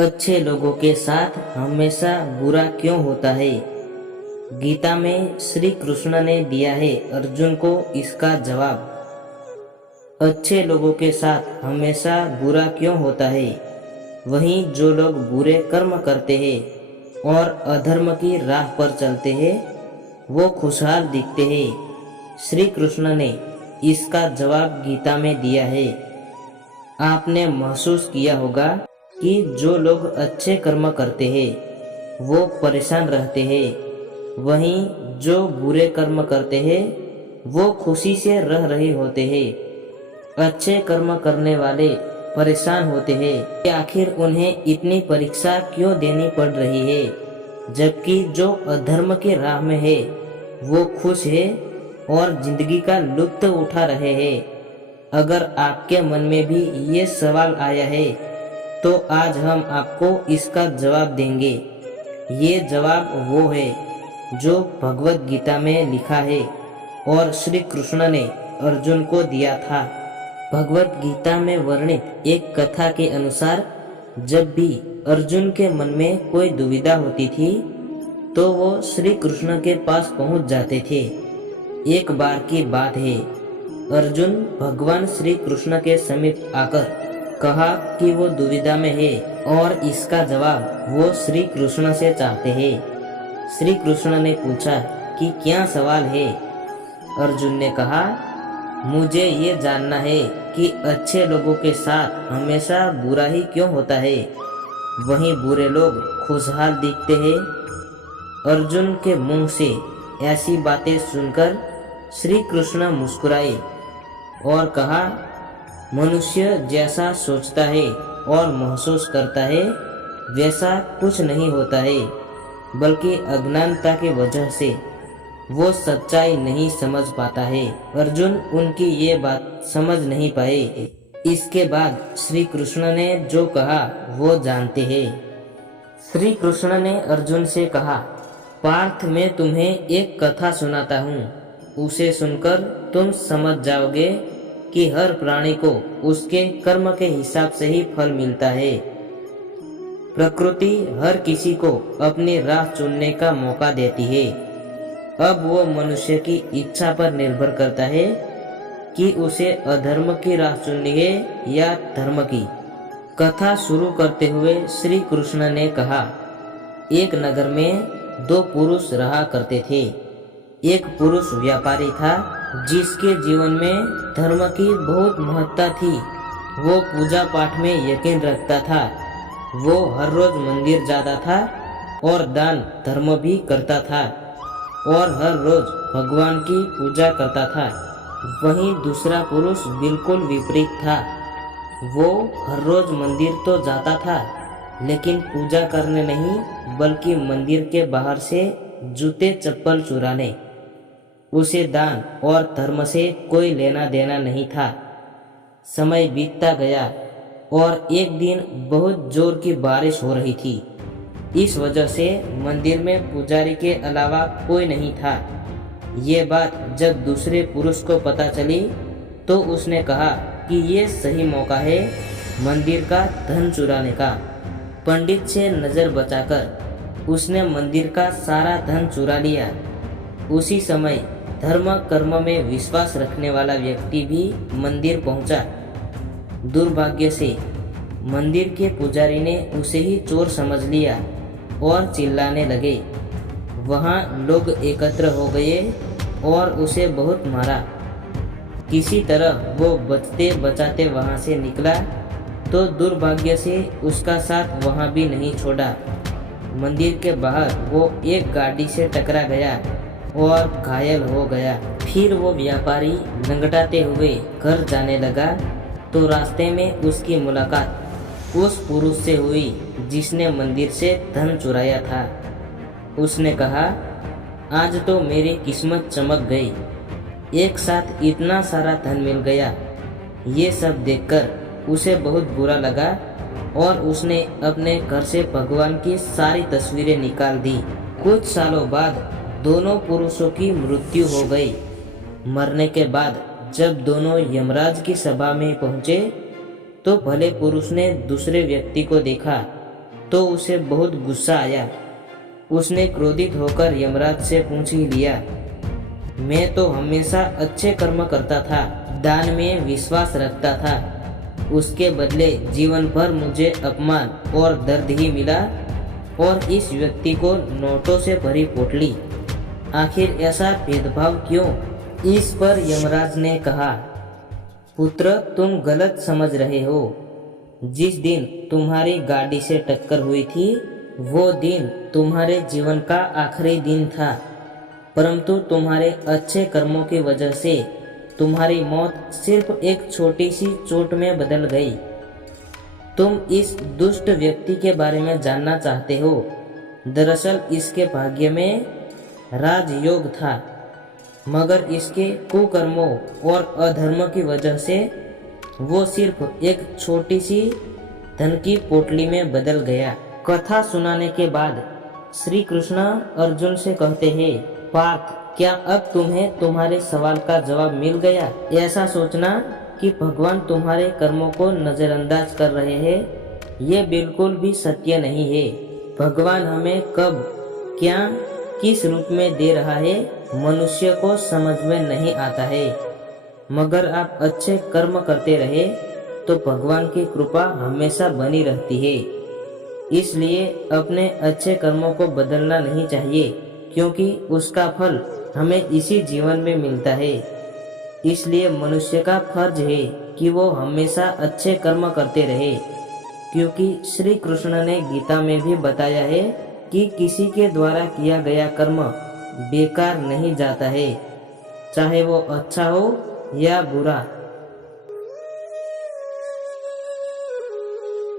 अच्छे लोगों के साथ हमेशा बुरा क्यों होता है? गीता में श्री कृष्ण ने दिया है अर्जुन को इसका जवाब। अच्छे लोगों के साथ हमेशा बुरा क्यों होता है? वहीं जो लोग बुरे कर्म करते हैं और अधर्म की राह पर चलते हैं वो खुशहाल दिखते हैं। श्री कृष्ण ने इसका जवाब गीता में दिया है। आपने महसूस किया होगा कि जो लोग अच्छे कर्म करते हैं वो परेशान रहते हैं, वहीं जो बुरे कर्म करते हैं वो खुशी से रह रहे होते हैं। अच्छे कर्म करने वाले परेशान होते हैं कि आखिर उन्हें इतनी परीक्षा क्यों देनी पड़ रही है, जबकि जो अधर्म की राह में है वो खुश है और जिंदगी का लुत्फ उठा रहे हैं। अगर आपके मन में भी ये सवाल आया है तो आज हम आपको इसका जवाब देंगे। ये जवाब वो है जो भगवत गीता में लिखा है और श्री कृष्ण ने अर्जुन को दिया था। भगवत गीता में वर्णित एक कथा के अनुसार जब भी अर्जुन के मन में कोई दुविधा होती थी तो वो श्री कृष्ण के पास पहुंच जाते थे। एक बार की बात है, अर्जुन भगवान श्री कृष्ण के समीप आकर कहा कि वो दुविधा में है और इसका जवाब वो श्री कृष्ण से चाहते हैं। श्री कृष्ण ने पूछा कि क्या सवाल है? अर्जुन ने कहा, मुझे ये जानना है कि अच्छे लोगों के साथ हमेशा बुरा ही क्यों होता है, वहीं बुरे लोग खुशहाल दिखते हैं। अर्जुन के मुंह से ऐसी बातें सुनकर श्री कृष्ण मुस्कुराए और कहा, मनुष्य जैसा सोचता है और महसूस करता है वैसा कुछ नहीं होता है, बल्कि अज्ञानता की वजह से वो सच्चाई नहीं समझ पाता है। अर्जुन उनकी ये बात समझ नहीं पाए। इसके बाद श्री कृष्ण ने जो कहा वो जानते हैं। श्री कृष्ण ने अर्जुन से कहा, पार्थ मैं तुम्हें एक कथा सुनाता हूँ, उसे सुनकर तुम समझ जाओगे कि हर प्राणी को उसके कर्म के हिसाब से ही फल मिलता है। प्रकृति हर किसी को अपनी राह चुनने का मौका देती है। अब वो मनुष्य की इच्छा पर निर्भर करता है कि उसे अधर्म की राह चुननी है या धर्म की। कथा शुरू करते हुए श्री कृष्ण ने कहा, एक नगर में दो पुरुष रहा करते थे। एक पुरुष व्यापारी था जिसके जीवन में धर्म की बहुत महत्ता थी। वो पूजा पाठ में यकीन रखता था। वो हर रोज मंदिर जाता था और दान धर्म भी करता था और हर रोज भगवान की पूजा करता था। वहीं दूसरा पुरुष बिल्कुल विपरीत था। वो हर रोज मंदिर तो जाता था लेकिन पूजा करने नहीं, बल्कि मंदिर के बाहर से जूते चप्पल चुराने। उसे दान और धर्म से कोई लेना देना नहीं था। समय बीतता गया और एक दिन बहुत जोर की बारिश हो रही थी। इस वजह से मंदिर में पुजारी के अलावा कोई नहीं था। ये बात जब दूसरे पुरुष को पता चली तो उसने कहा कि ये सही मौका है मंदिर का धन चुराने का। पंडित से नजर बचाकर उसने मंदिर का सारा धन चुरा लिया। उसी समय धर्म कर्म में विश्वास रखने वाला व्यक्ति भी मंदिर पहुंचा। दुर्भाग्य से मंदिर के पुजारी ने उसे ही चोर समझ लिया और चिल्लाने लगे। वहां लोग एकत्र हो गए और उसे बहुत मारा। किसी तरह वो बचते बचाते वहां से निकला तो दुर्भाग्य से उसका साथ वहां भी नहीं छोड़ा। मंदिर के बाहर वो एक गाड़ी से टकरा गया और घायल हो गया। फिर वो व्यापारी लंगड़ाते हुए घर जाने लगा तो रास्ते में उसकी मुलाकात उस पुरुष से हुई जिसने मंदिर से धन चुराया था। उसने कहा, आज तो मेरी किस्मत चमक गई, एक साथ इतना सारा धन मिल गया। ये सब देखकर उसे बहुत बुरा लगा और उसने अपने घर से भगवान की सारी तस्वीरें निकाल दी। कुछ सालों बाद दोनों पुरुषों की मृत्यु हो गई। मरने के बाद जब दोनों यमराज की सभा में पहुंचे तो भले पुरुष ने दूसरे व्यक्ति को देखा तो उसे बहुत गुस्सा आया। उसने क्रोधित होकर यमराज से पूछ ही लिया, मैं तो हमेशा अच्छे कर्म करता था, दान में विश्वास रखता था, उसके बदले जीवन भर मुझे अपमान और दर्द ही मिला, और इस व्यक्ति को नोटों से भरी पोटली, आखिर ऐसा भेदभाव क्यों? इस पर यमराज ने कहा, पुत्र तुम गलत समझ रहे हो। जिस दिन तुम्हारी गाड़ी से टक्कर हुई थी वो दिन तुम्हारे जीवन का आखिरी दिन था, परंतु तुम्हारे अच्छे कर्मों की वजह से तुम्हारी मौत सिर्फ एक छोटी सी चोट में बदल गई। तुम इस दुष्ट व्यक्ति के बारे में जानना चाहते हो। दरअसल इसके भाग्य में राजयोग था, मगर इसके कुकर्मों और अधर्म की वजह से वो सिर्फ एक छोटी सी धन की पोटली में बदल गया। कथा सुनाने के बाद श्री कृष्ण अर्जुन से कहते हैं, पार्थ क्या अब तुम्हें तुम्हारे सवाल का जवाब मिल गया? ऐसा सोचना कि भगवान तुम्हारे कर्मों को नजरअंदाज कर रहे हैं, ये बिल्कुल भी सत्य नहीं है। भगवान हमें कब, क्या, किस रूप में दे रहा है मनुष्य को समझ में नहीं आता है, मगर आप अच्छे कर्म करते रहे तो भगवान की कृपा हमेशा बनी रहती है। इसलिए अपने अच्छे कर्मों को बदलना नहीं चाहिए, क्योंकि उसका फल हमें इसी जीवन में मिलता है। इसलिए मनुष्य का फर्ज है कि वो हमेशा अच्छे कर्म करते रहे, क्योंकि श्री कृष्ण ने गीता में भी बताया है कि किसी के द्वारा किया गया कर्म बेकार नहीं जाता है, चाहे वो अच्छा हो या बुरा।